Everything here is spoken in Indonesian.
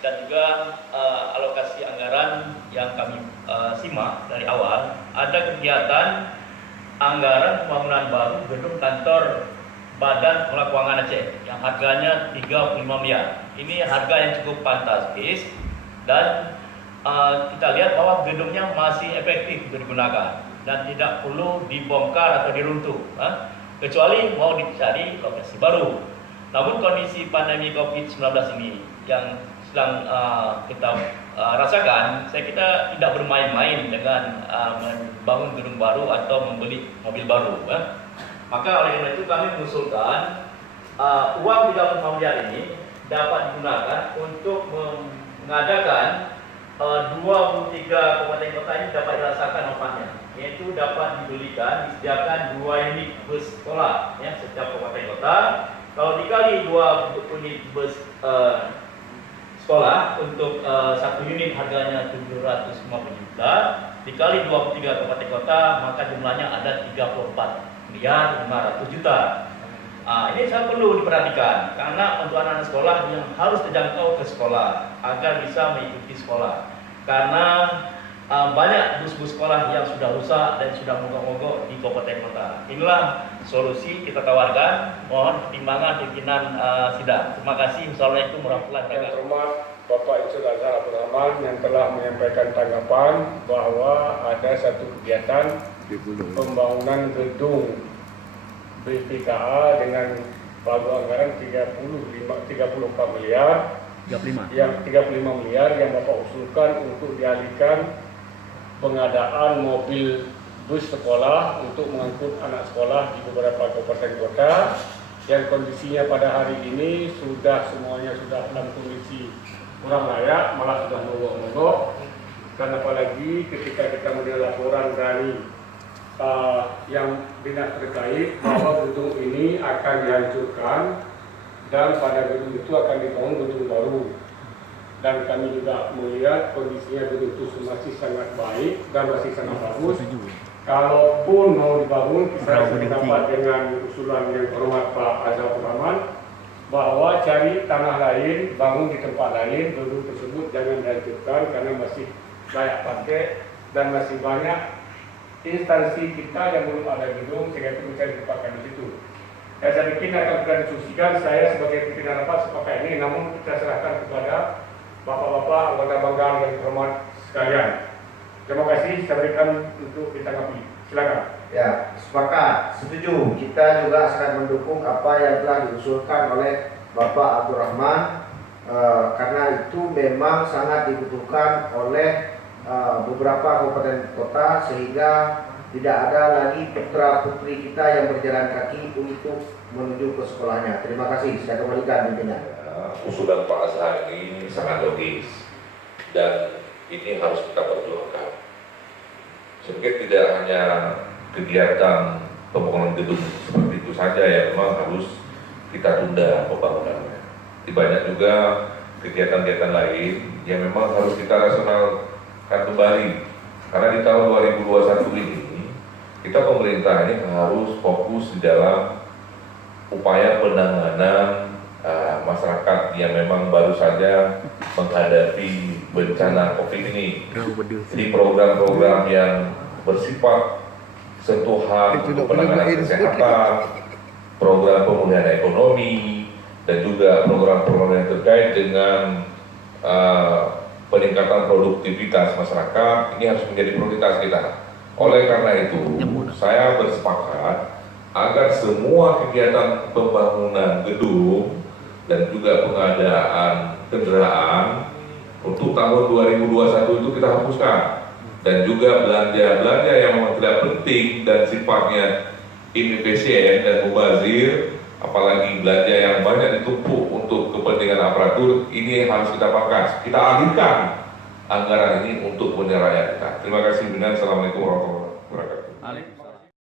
dan juga alokasi anggaran yang kami simak dari awal, ada kegiatan anggaran pembangunan baru gedung kantor Badan Pengelola Keuangan Aceh yang harganya 35 miliar. Ini harga yang cukup fantastis dan kita lihat bahwa gedungnya masih efektif untuk digunakan dan tidak perlu dibongkar atau diruntuh, kecuali mau dicari lokasi baru. Namun kondisi pandemi COVID-19 ini yang sedang kita rasakan, saya kita tidak bermain-main dengan membangun gedung baru atau membeli mobil baru. Maka oleh karena itu kami mengusulkan uang 35 miliar ini dapat digunakan untuk mengadakan 23 kabupaten kota ini dapat dirasakan manfaatnya, yaitu dapat disediakan 2 unit bus sekolah ya, setiap kabupaten kota. Kalau dikali 2 unit bus sekolah untuk 1 unit harganya 750 juta, dikali 23 kabupaten kota, maka jumlahnya ada 34 miliar 500 juta. Ini sangat perlu diperhatikan karena untuk anak-anak sekolah yang harus terjangkau ke sekolah agar bisa mengikuti sekolah. Karena banyak bus-bus sekolah yang sudah rusak dan sudah mogok-mogok di kabupaten kota. Inilah solusi kita tawarkan. Mohon pertimbangan pimpinan sidang. Terima kasih. Assalamualaikum warahmatullahi wabarakatuh. Yang terhormat Bapak Yusuf Azhar Abdul Rahman yang telah menyampaikan tanggapan bahwa ada satu kegiatan pembangunan gedung BPKA dengan pagu anggaran 34 miliar 35 miliar yang Bapak usulkan untuk dialihkan pengadaan mobil bus sekolah untuk mengangkut anak sekolah di beberapa kabupaten kota yang kondisinya pada hari ini semuanya sudah dalam kondisi kurang layak, malah sudah mogok-mogok. Dan apalagi ketika kita melihat laporan dari yang dinas terkait bahwa gedung ini akan dihancurkan dan pada gedung itu akan dibangun gedung baru. Dan kami juga melihat kondisinya gedung itu masih sangat baik dan masih sangat bagus. Kalaupun mau dibangun, kita sependapat dengan usulan yang hormat Pak Azhar Rahman bahwa cari tanah lain, bangun di tempat lain, gedung tersebut jangan dihancurkan karena masih layak pakai dan masih banyak instansi kita yang belum ada gedung sehingga itu bisa ditempatkan di situ. Saya pikir akan kita diskusikan, saya sebagai pimpinan rapat sepakat ini, namun kita serahkan kepada bapak-bapak anggota banggar yang terhormat sekalian. Terima kasih, saya berikan untuk ditanggapi. Silakan. Ya, sepakat, setuju. Kita juga sangat mendukung apa yang telah diusulkan oleh Bapak Abdul Rahman karena itu memang sangat dibutuhkan oleh beberapa kabupaten kota sehingga tidak ada lagi putra-putri kita yang berjalan kaki untuk menuju ke sekolahnya. Terima kasih. Saya kembalikan pimpinan. Usulan Pak Azhar ini sangat logis dan ini harus kita perjuangkan. Sehingga tidak hanya kegiatan pembangunan gedung seperti itu saja yang memang harus kita tunda pembangunannya. Banyak juga kegiatan-kegiatan lain yang memang harus kita rasionalkan kembali. Karena di tahun 2021 ini kita pemerintah ini harus fokus di dalam upaya penanganan masyarakat yang memang baru saja menghadapi bencana COVID ini. Jadi program-program yang bersifat sentuhan untuk penanganan kesehatan, program pemulihan ekonomi, dan juga program-program yang terkait dengan peningkatan produktivitas masyarakat ini harus menjadi prioritas kita. Oleh karena itu, saya bersepakat agar semua kegiatan pembangunan gedung dan juga pengadaan kendaraan untuk tahun 2021 itu kita hapuskan, dan juga belanja-belanja yang memang tidak penting dan sifatnya inefisien dan mubazir, apalagi belanja yang banyak ditumpuk untuk kepentingan aparatur, ini harus kita pangkas. Kita alihkan anggaran ini untuk rakyat kita. Terima kasih. Assalamualaikum warahmatullahi wabarakatuh.